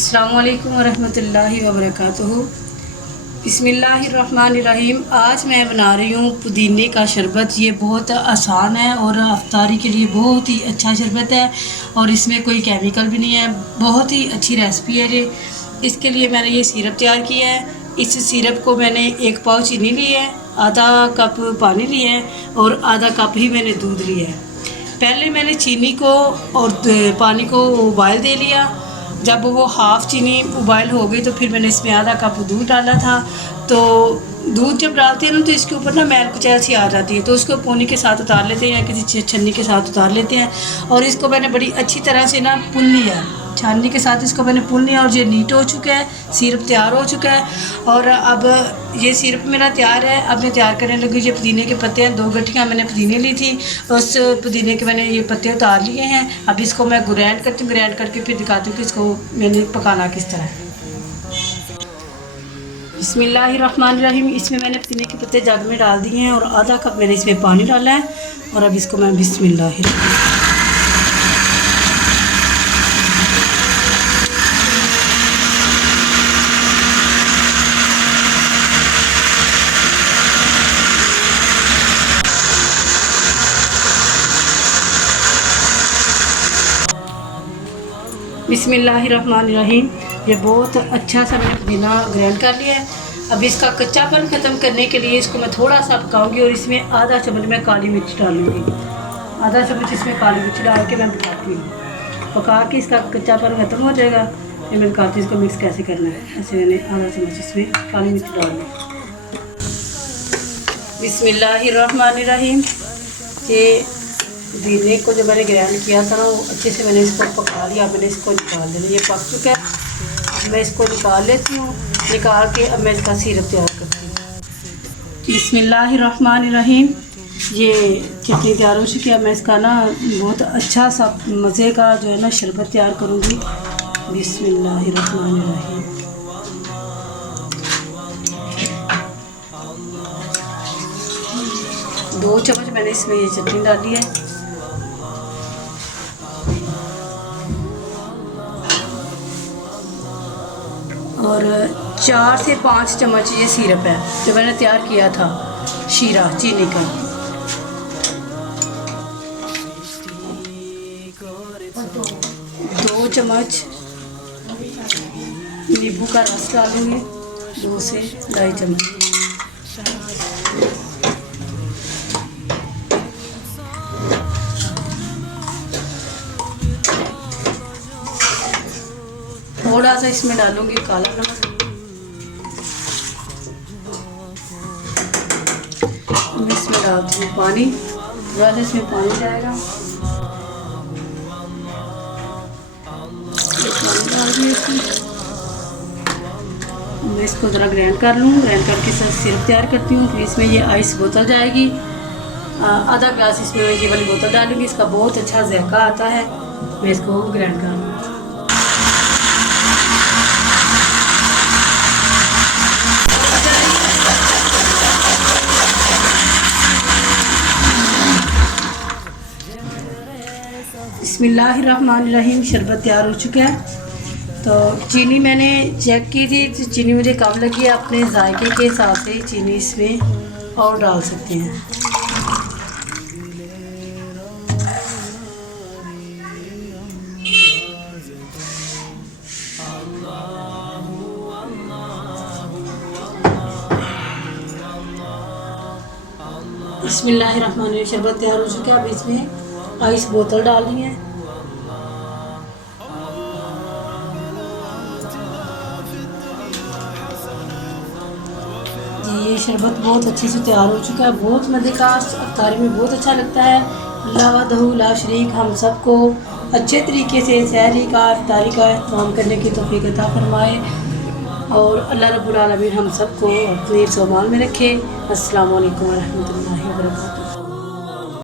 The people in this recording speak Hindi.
अस्सलामु अलैकुम वरहमतुल्लाहि वबरकातुहू। बिस्मिल्लाहिर्रहमानिर्रहीम। आज मैं बना रही हूँ पुदीने का शरबत। ये बहुत आसान है और अफ्तारी के लिए बहुत ही अच्छा शरबत है और इसमें कोई केमिकल भी नहीं है। बहुत ही अच्छी रेसिपी है ये। इसके लिए मैंने ये सिरप तैयार किया है। इस सिरप को मैंने 1 पाव चीनी ली है, आधा कप पानी लिया है और आधा कप ही मैंने दूध लिया है। पहले मैंने चीनी को और पानी को उबाल दे लिया। जब वो हाफ़ चीनी उबाइल हो गई तो फिर मैंने इसमें आधा कप दूध डाला था। तो दूध जब डालते हैं ना तो इसके ऊपर ना मैल कुचैल सी आ जाती है, तो उसको पोनी के साथ उतार लेते हैं या किसी छन्नी के साथ उतार लेते हैं। और इसको मैंने बड़ी अच्छी तरह से ना पुन लिया, छाननी के साथ इसको मैंने पुन लिया और ये नीट हो चुका है, सिरप तैयार हो चुका है। और अब ये सिरप मेरा तैयार है। अब मैं तैयार करने लगी। ये पुदीने के पत्ते हैं, 2 गठियाँ मैंने पुदीने ली थी, उस पुदीने के मैंने ये पत्ते उतार लिए हैं। अब इसको मैं ग्राइंड करती हूँ, ग्राइंड करके फिर दिखाती हूँ कि इसको मैंने पकाना किस तरह है। बिस्मिल्लाहिर्रहमानिर्रहीम। इसमें मैंने पुदीने के पत्ते जग में डाल दिए हैं और आधा कप मैंने इसमें पानी डाला है। और अब इसको मैं बिस्मिल्लाहिर्रहमानिर्रहीम बिस्मिल्लाहिर्रहमानिर्रहीम। ये बहुत अच्छा सा मैंने पुदीना ग्राइंड कर लिया है। अब इसका कच्चापन ख़त्म करने के लिए इसको मैं थोड़ा सा पकाऊंगी और इसमें आधा चम्मच मैं काली मिर्च डालूंगी। आधा चम्मच इसमें काली मिर्च डाल के मैं पकाती हूँ। पका के इसका कच्चापन ख़त्म हो जाएगा। फिर मैं दिखाती हूँ इसको मिक्स कैसे करना है। ऐसे मैंने आधा चम्मच इसमें काली मिर्च डाल दी। बिस्मिल्लाहिर्रहमानिर्रहीम। ये पुदीने को जो मैंने ग्राइंड किया था ना, वो अच्छे से मैंने इसको पका लिया। मैंने इसको निकाल देना, ये पक चुका है। अब मैं इसको निकाल लेती हूँ। निकाल के अब मैं इसका सिरप तैयार करती हूँ। बिस्मिल्लाहिर्रहमानिर्रहीम। ये चटनी तैयार हो चुकी है। मैं इसका ना बहुत अच्छा सा मज़े का जो है ना शरबत तैयार करूँगी। बिस्मिल्लाहिर्रहमानिर्रहीम। 2 चम्मच मैंने इसमें ये चटनी डाली है और 4 से 5 चम्मच ये सिरप है जो मैंने तैयार किया था, शीरा चीनी का। दो चम्मच नींबू का रस डालूंगी, 2 से 2.5 चम्मच। थोड़ा सा इसमें डालूंगी काला नमक। इसमें डालती हूँ पानी, थोड़ा सा इसमें पानी जाएगा। मैं इसको ज़रा ग्राइंड कर लूँ। ग्राइंड करके सिरप तैयार करती हूँ। फिर इसमें ये आइस बोतल जाएगी, आधा ग्लास इसमें ये वाली बोतल डालूँगी। इसका बहुत अच्छा जायका आता है। मैं इसको ग्राइंड कर लूँ। बिस्मिल्लाहिर्रहमानिर्रहीम। शरबत तैयार हो चुका है। तो चीनी मैंने चेक की थी, तो चीनी मुझे कम लगी है। अपने जायके के हिसाब से चीनी इसमें और डाल सकते हैं। बिस्मिल्लाहिर्रहमानिर्रहीम। शरबत तैयार हो चुका है। अब इसमें आइस बोतल डालनी है। जी, ये शरबत बहुत अच्छे से तैयार हो चुका है। बहुत मज़े का, अफ्तारी में बहुत अच्छा लगता है। अल्लाह वहदहू ला शरीक हम सबको अच्छे तरीके से सहरी का, अफ्तारी का एहतमाम करने की तौफीक अता फरमाए और अल्लाह रब्बुल आलमीन हम सबको अपने सोमान में रखे। अस्सलामु अलैकुम वरहमतुल्लाहि वबरकातुहू।